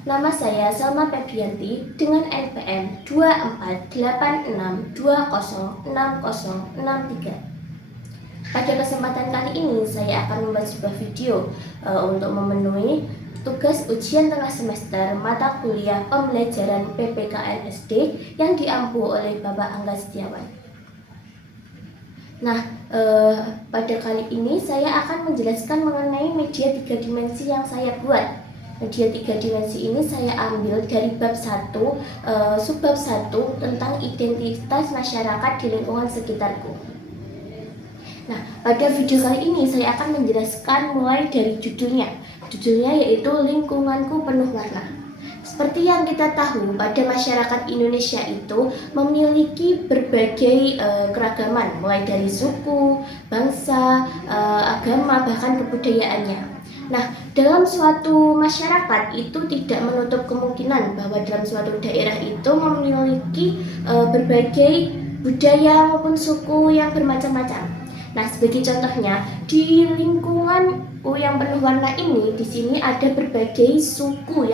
Nama saya Salma Febrianti dengan NPM 2486206063. Pada kesempatan kali ini saya akan membuat sebuah video untuk memenuhi tugas ujian tengah semester mata kuliah pembelajaran PPKN SD yang diampu oleh Bapak Angga Setiawan. Nah, pada kali ini saya akan menjelaskan mengenai media 3 dimensi yang saya buat. Media 3 dimensi ini saya ambil dari bab 1, subbab 1 tentang identitas masyarakat di lingkungan sekitarku. Nah, pada video kali ini saya akan menjelaskan mulai dari judulnya. Judulnya yaitu Lingkunganku Penuh Warna. Seperti yang kita tahu, pada masyarakat Indonesia itu memiliki berbagai keragaman, mulai dari suku, bangsa, agama, bahkan kebudayaannya. Nah, dalam suatu masyarakat itu tidak menutup kemungkinan bahwa dalam suatu daerah itu memiliki berbagai budaya maupun suku yang bermacam-macam. Nah, sebagai contohnya, di lingkunganku yang penuh warna ini, di sini ada berbagai suku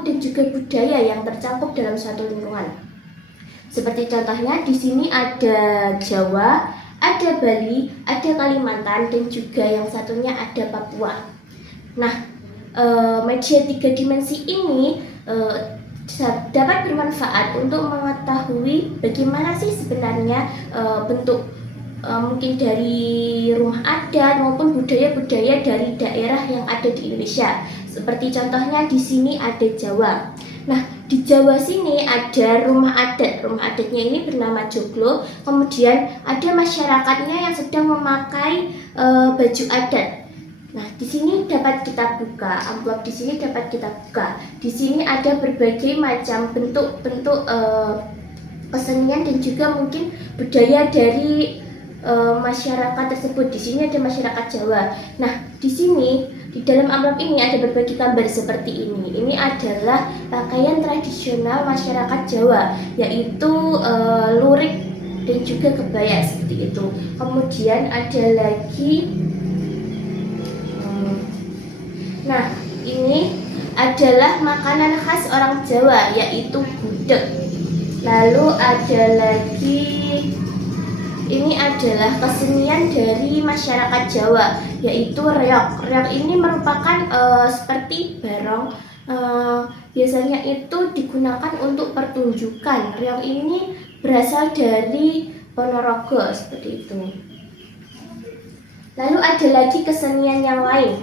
dan juga budaya yang tercakup dalam suatu lingkungan. Seperti contohnya, di sini ada Jawa, ada Bali, ada Kalimantan, dan juga yang satunya ada Papua. Nah, media 3 dimensi ini dapat bermanfaat untuk mengetahui bagaimana sih sebenarnya bentuk mungkin dari rumah adat maupun budaya-budaya dari daerah yang ada di Indonesia. Seperti contohnya di sini ada Jawa. Nah, di Jawa sini ada rumah adat. Rumah adatnya ini bernama joglo. Kemudian ada masyarakatnya yang sedang memakai baju adat. Nah, di sini dapat kita buka amplop. Di sini dapat kita buka. Di sini ada berbagai macam bentuk-bentuk kesenian dan juga mungkin budaya dari masyarakat tersebut. Di sini ada masyarakat Jawa. Nah, di sini di dalam amplop ini ada berbagai gambar seperti ini. Ini adalah pakaian tradisional masyarakat Jawa, yaitu lurik dan juga kebaya seperti itu. Kemudian ada lagi, nah ini adalah makanan khas orang Jawa, yaitu gudeg. Lalu ada lagi, ini adalah kesenian dari masyarakat Jawa, yaitu reog. Reog ini merupakan seperti barong. Biasanya itu digunakan untuk pertunjukan. Reog ini berasal dari Ponorogo seperti itu. Lalu ada lagi kesenian yang lain,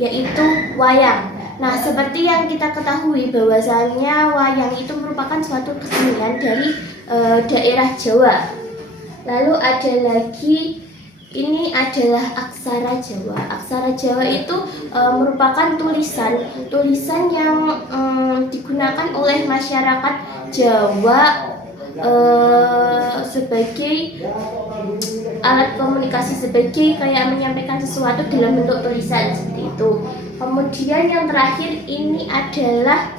yaitu wayang. Nah, seperti yang kita ketahui bahwasanya wayang itu merupakan suatu kesenian dari daerah Jawa. Lalu ada lagi, ini adalah aksara Jawa. Aksara Jawa itu merupakan tulisan yang digunakan oleh masyarakat Jawa sebagai alat komunikasi, sebagai kayak menyampaikan sesuatu dalam bentuk tulisan seperti itu. Kemudian yang terakhir ini adalah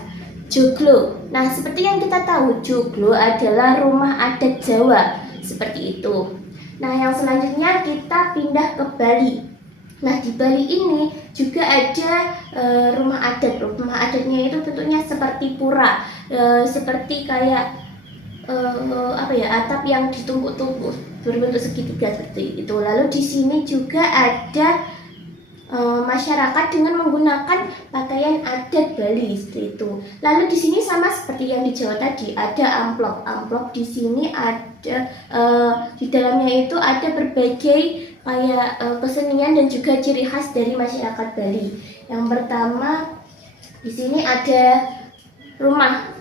joglo. Nah, seperti yang kita tahu, joglo adalah rumah adat Jawa seperti itu. Nah, yang selanjutnya kita pindah ke Bali. Nah, di Bali ini juga ada rumah adat. Rumah adatnya itu bentuknya seperti pura, seperti kayak atap yang ditumpuk-tumpuk berbentuk segitiga seperti itu. Lalu di sini juga ada masyarakat dengan menggunakan pakaian adat Bali seperti itu. Lalu di sini sama seperti yang di Jawa tadi, ada amplop. Amplop di sini ada di dalamnya itu ada berbagai kayak kesenian dan juga ciri khas dari masyarakat Bali. Yang pertama, di sini ada rumah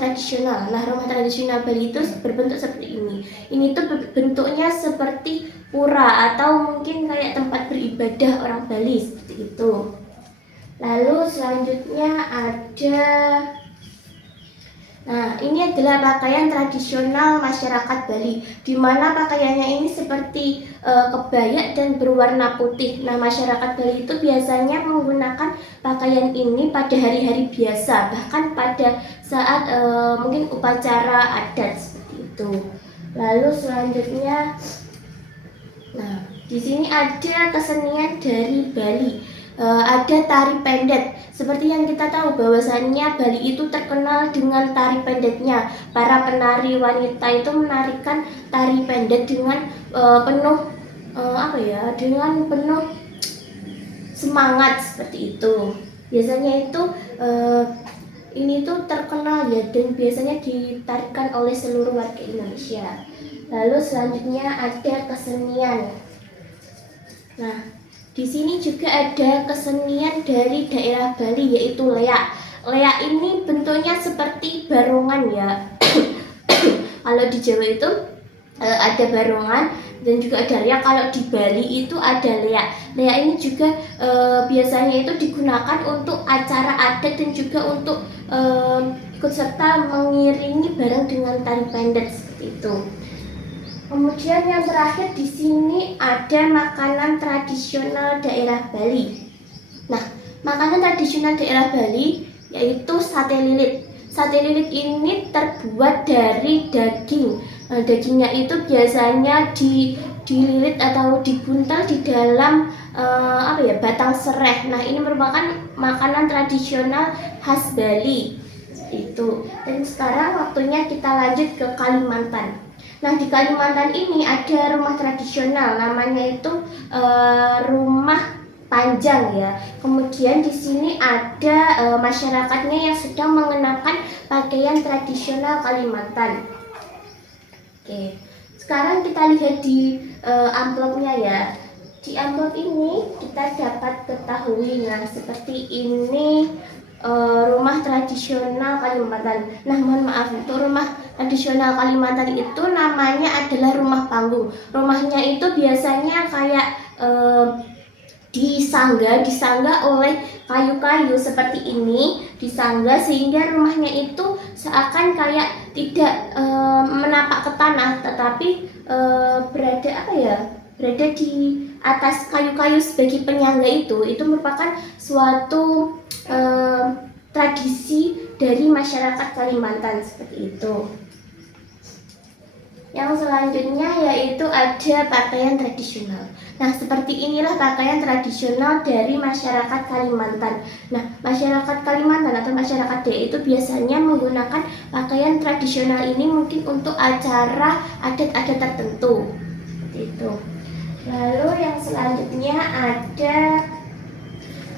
tradisional. Nah, rumah tradisional Bali itu berbentuk seperti ini. Ini tuh bentuknya seperti pura atau mungkin kayak tempat beribadah orang Bali seperti itu. Lalu selanjutnya ada, nah ini adalah pakaian tradisional masyarakat Bali, di mana pakaiannya ini seperti kebaya dan berwarna putih. Nah, masyarakat Bali itu biasanya menggunakan pakaian ini pada hari-hari biasa, bahkan pada saat mungkin upacara adat seperti itu. Lalu selanjutnya, nah di sini ada kesenian dari Bali. ada tari pendet. Seperti yang kita tahu bahwasannya Bali itu terkenal dengan tari pendetnya. Para penari wanita itu menarikan tari pendet dengan penuh dengan penuh semangat seperti itu. Biasanya itu ini tuh terkenal ya, dan biasanya ditarikan oleh seluruh warga Indonesia. Lalu selanjutnya ada kesenian. Nah, di sini juga ada kesenian dari daerah Bali, yaitu leak. Leak ini bentuknya seperti barongan ya. Kalau di Jawa itu ada barongan dan juga ada leak. Kalau di Bali itu ada leak. Leak ini juga biasanya itu digunakan untuk acara adat dan juga untuk ikut serta mengiringi bareng dengan tari pendet seperti itu. Kemudian yang terakhir di sini ada makanan tradisional daerah Bali. Nah, makanan tradisional daerah Bali yaitu sate lilit. Sate lilit ini terbuat dari daging. Nah, dagingnya itu biasanya dililit atau dibuntal di dalam batang sereh. Nah, ini merupakan makanan tradisional khas Bali. Itu. Dan sekarang waktunya kita lanjut ke Kalimantan. Nah, di Kalimantan ini ada rumah tradisional, namanya itu rumah panjang ya. Kemudian di sini ada masyarakatnya yang sedang mengenakan pakaian tradisional Kalimantan. Oke, sekarang kita lihat di amplopnya ya. Di amplop ini kita dapat ketahui, nah seperti ini rumah tradisional Kalimantan. Nah, mohon maaf, untuk rumah tradisional Kalimantan itu namanya adalah rumah panggung. Rumahnya itu biasanya kayak disangga oleh kayu-kayu seperti ini, disangga sehingga rumahnya itu seakan kayak tidak menapak ke tanah, tetapi berada di atas kayu-kayu sebagai penyangga. Itu merupakan suatu tradisi dari masyarakat Kalimantan seperti itu. Yang selanjutnya yaitu ada pakaian tradisional. Nah, seperti inilah pakaian tradisional dari masyarakat Kalimantan. Nah, masyarakat Kalimantan atau masyarakat Dayak itu biasanya menggunakan pakaian tradisional ini mungkin untuk acara adat-adat tertentu. Seperti itu. Lalu yang selanjutnya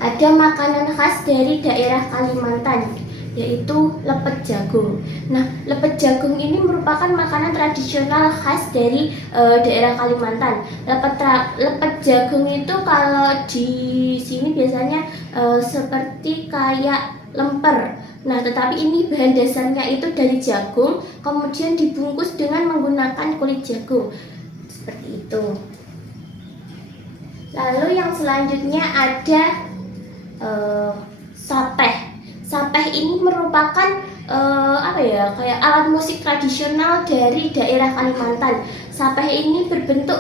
ada makanan khas dari daerah Kalimantan, yaitu lepet jagung. Nah, lepet jagung ini merupakan makanan tradisional khas dari daerah Kalimantan. Lepet jagung itu kalau di sini biasanya seperti kayak lemper. Nah, tetapi ini bahan dasarnya itu dari jagung, kemudian dibungkus dengan menggunakan kulit jagung. Seperti itu. Lalu yang selanjutnya ada sapeh. Sapeh ini merupakan kayak alat musik tradisional dari daerah Kalimantan. Sapeh ini berbentuk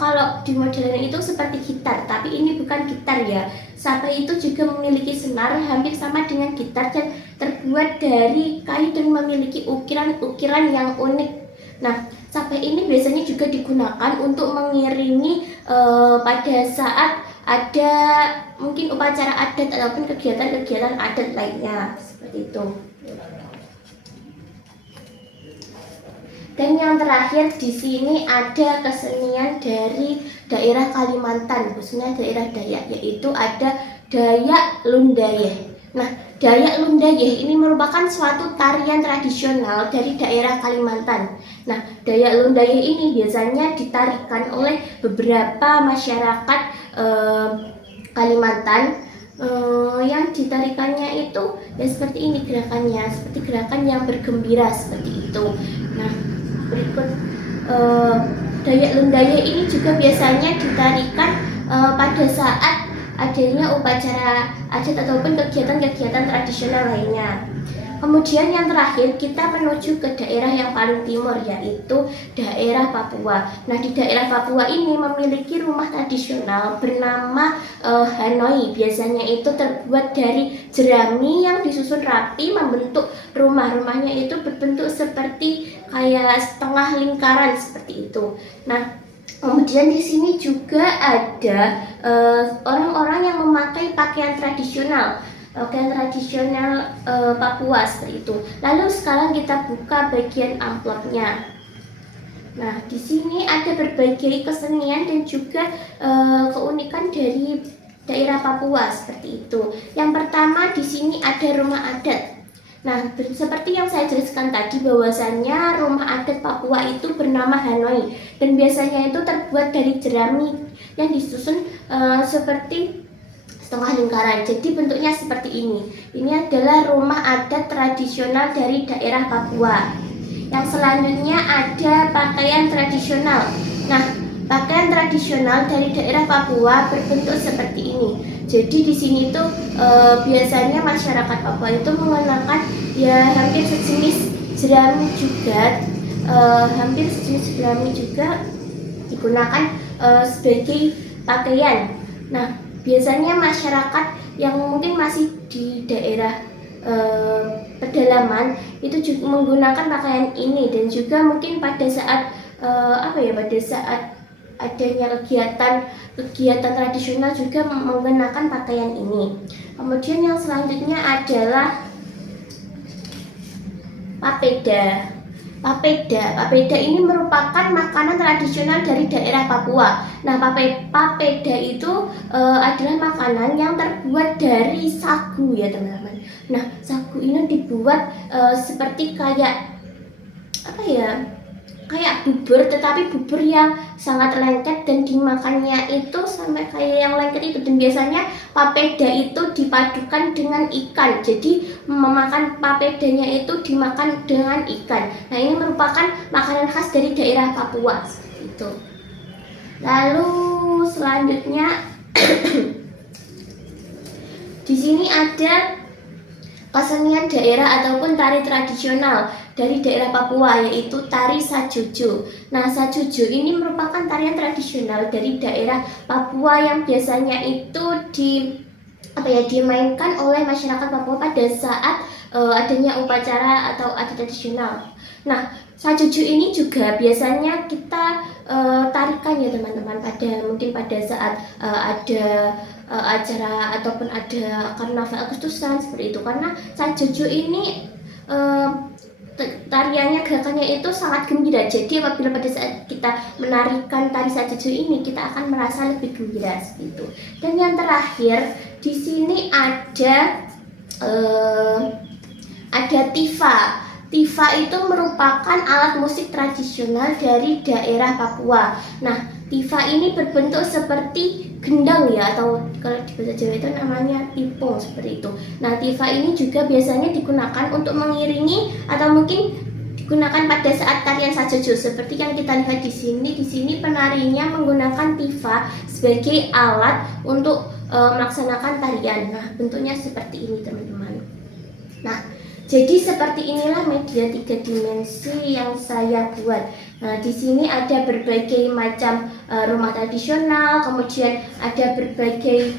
kalau di modern itu seperti gitar, tapi ini bukan gitar ya. Sapeh itu juga memiliki senar hampir sama dengan gitar dan terbuat dari kayu dan memiliki ukiran-ukiran yang unik. Nah, sapeh ini biasanya juga digunakan untuk mengiringi pada saat ada mungkin upacara adat ataupun kegiatan-kegiatan adat lainnya seperti itu. Dan yang terakhir di sini ada kesenian dari daerah Kalimantan, khususnya daerah Dayak, yaitu ada Dayak Lundayeh. Nah, Dayak Lundayeh ini merupakan suatu tarian tradisional dari daerah Kalimantan. Nah, Dayak Lundayeh ini biasanya ditarikan oleh beberapa masyarakat Kalimantan. Yang ditarikannya itu ya seperti ini gerakannya, seperti gerakan yang bergembira seperti itu. Nah, berikut Dayak Lundayeh ini juga biasanya ditarikan pada saat adanya upacara adat ataupun kegiatan-kegiatan tradisional lainnya. Kemudian yang terakhir kita menuju ke daerah yang paling timur, yaitu daerah Papua. Nah, di daerah Papua ini memiliki rumah tradisional bernama Hanoi. Biasanya itu terbuat dari jerami yang disusun rapi membentuk rumah-rumahnya itu berbentuk seperti kayak setengah lingkaran seperti itu. Nah, Kemudian di sini juga ada orang-orang yang memakai pakaian tradisional. Papua seperti itu. Lalu sekarang kita buka bagian amplopnya. Nah, di sini ada berbagai kesenian dan juga keunikan dari daerah Papua seperti itu. Yang pertama di sini ada rumah adat. Nah, seperti yang saya jelaskan tadi bahwasannya rumah adat Papua itu bernama Hanoi dan biasanya itu terbuat dari jerami yang disusun seperti setengah lingkaran. Jadi bentuknya seperti ini. Ini adalah rumah adat tradisional dari daerah Papua. Yang selanjutnya ada pakaian tradisional. Nah, pakaian tradisional dari daerah Papua berbentuk seperti ini. Jadi di sini tuh biasanya masyarakat Papua itu mengenakan ya hampir sejenis jerami juga, digunakan sebagai pakaian. Nah, biasanya masyarakat yang mungkin masih di daerah pedalaman itu juga menggunakan pakaian ini dan juga mungkin pada saat pada saat adanya kegiatan tradisional juga menggunakan pakaian ini. Kemudian yang selanjutnya adalah papeda. Papeda ini merupakan makanan tradisional dari daerah Papua. Nah, papeda itu adalah makanan yang terbuat dari sagu ya teman-teman. Nah, sagu ini dibuat seperti kayak kayak bubur, tetapi bubur yang sangat lengket dan dimakannya itu sampai kayak yang lengket itu. Dan biasanya papeda itu dipadukan dengan ikan, jadi memakan papedanya itu dimakan dengan ikan. Nah, ini merupakan makanan khas dari daerah Papua seperti itu. Lalu selanjutnya di sini ada kesenian daerah ataupun tari tradisional dari daerah Papua, yaitu tari sajuju. Nah, sajuju ini merupakan tarian tradisional dari daerah Papua yang biasanya itu dimainkan oleh masyarakat Papua pada saat adanya upacara atau adat tradisional. Nah, sajuju ini juga biasanya kita tarikan ya teman-teman pada saat ada acara ataupun ada karnaval Agustusan seperti itu, karena sajuju ini tariannya, gerakannya itu sangat gembira. Jadi apabila pada saat kita menarikan tari sajuju ini, kita akan merasa lebih gembira seperti itu. Dan yang terakhir di sini ada tifa. Tifa itu merupakan alat musik tradisional dari daerah Papua. Nah, tifa ini berbentuk seperti gendang ya, atau kalau di bahasa Jawa itu namanya tipung seperti itu. Nah, tifa ini juga biasanya digunakan untuk mengiringi atau mungkin digunakan pada saat tarian sajuju seperti yang kita lihat di sini. Di sini penarinya menggunakan tifa sebagai alat untuk melaksanakan tarian. Nah, bentuknya seperti ini teman-teman. Nah, jadi seperti inilah media 3 dimensi yang saya buat. Nah, di sini ada berbagai macam rumah tradisional, kemudian ada berbagai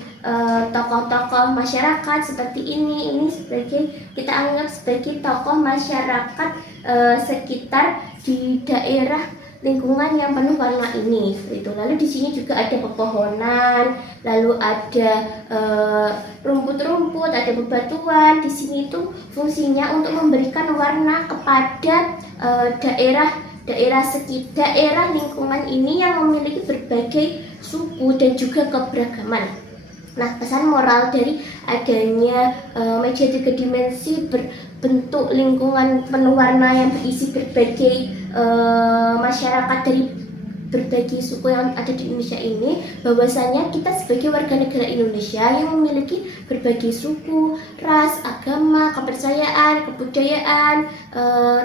tokoh-tokoh masyarakat seperti ini. Ini kita anggap sebagai tokoh masyarakat sekitar di daerah lingkungan yang penuh warna ini itu. Lalu di sini juga ada pepohonan, lalu ada rumput-rumput, ada bebatuan. Di sini itu fungsinya untuk memberikan warna kepada daerah lingkungan ini yang memiliki berbagai suku dan juga keberagaman. Nah, pesan moral dari adanya media 3 dimensi berbentuk lingkungan penuh warna yang berisi berbagai masyarakat dari berbagai suku yang ada di Indonesia ini, bahwasanya kita sebagai warga negara Indonesia yang memiliki berbagai suku, ras, agama, kepercayaan, kebudayaan,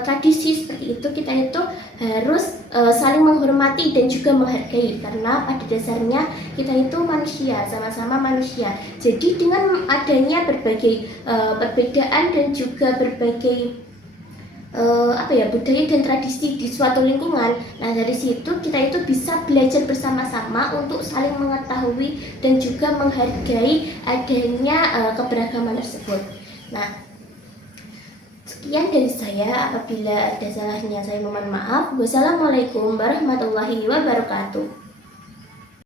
tradisi seperti itu, kita itu harus saling menghormati dan juga menghargai, karena pada dasarnya kita itu manusia, sama-sama manusia. Jadi dengan adanya berbagai perbedaan dan juga berbagai budaya dan tradisi di suatu lingkungan. Nah, dari situ kita itu bisa belajar bersama-sama untuk saling mengetahui dan juga menghargai adanya keberagaman tersebut. Nah, sekian dari saya. Apabila ada salahnya saya mohon maaf. Wassalamualaikum warahmatullahi wabarakatuh.